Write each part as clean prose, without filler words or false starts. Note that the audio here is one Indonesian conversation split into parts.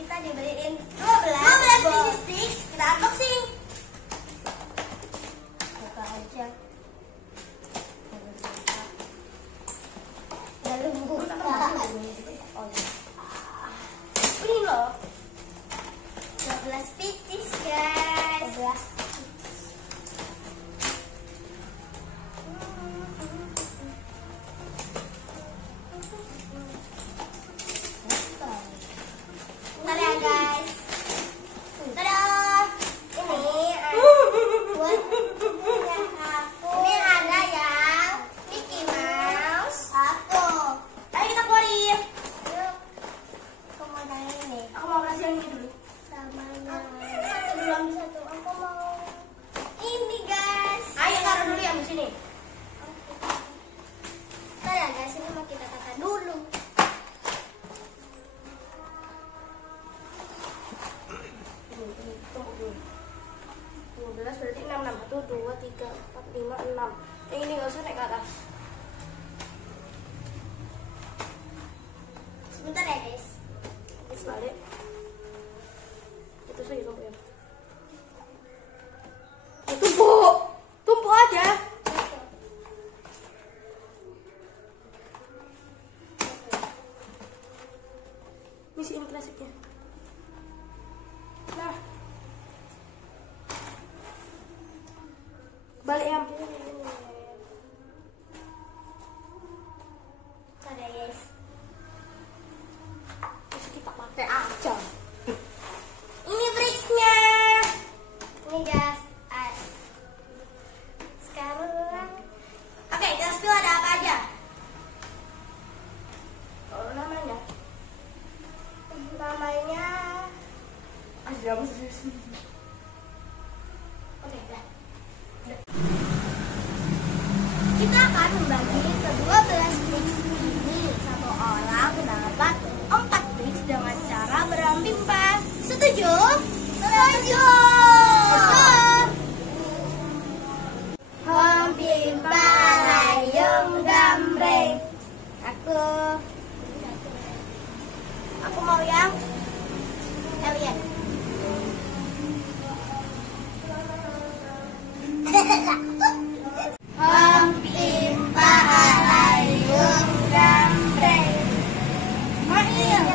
kita dibeliin 12 pieces sticks. Kita unboxing. Buka aja. Lalu buka. Oh ya. Ini loh. 12 pieces guys. 12. Berarti 6, 1, 2, 3, 4, 5, 6. Ini nggak usah naik ke atas. Sebentar ya guys. Terus balik. Itu saja tumpuk ya. Tumpuk aja. Misi ini klasiknya. Nah. Balik ya. Sorry guys. Terus kita pakai aja. Ini bricksnya. Ini guys. Sekarang. Oke, kita spill ada apa aja? Oh, namanya. Namanya. Apa sih? Oke, dah. Kita akan membagi ke 12 bricks ini. Satu orang dapat 4 bricks dengan cara berambil 4. Setuju? Setuju! Hompimpa layung gambreng. Aku mau yang alien. Hompimpa layung gambreng. Mail.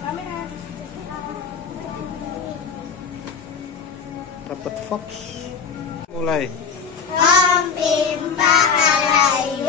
Kamera. Dapat Fox. Mulai. Hompimpa layung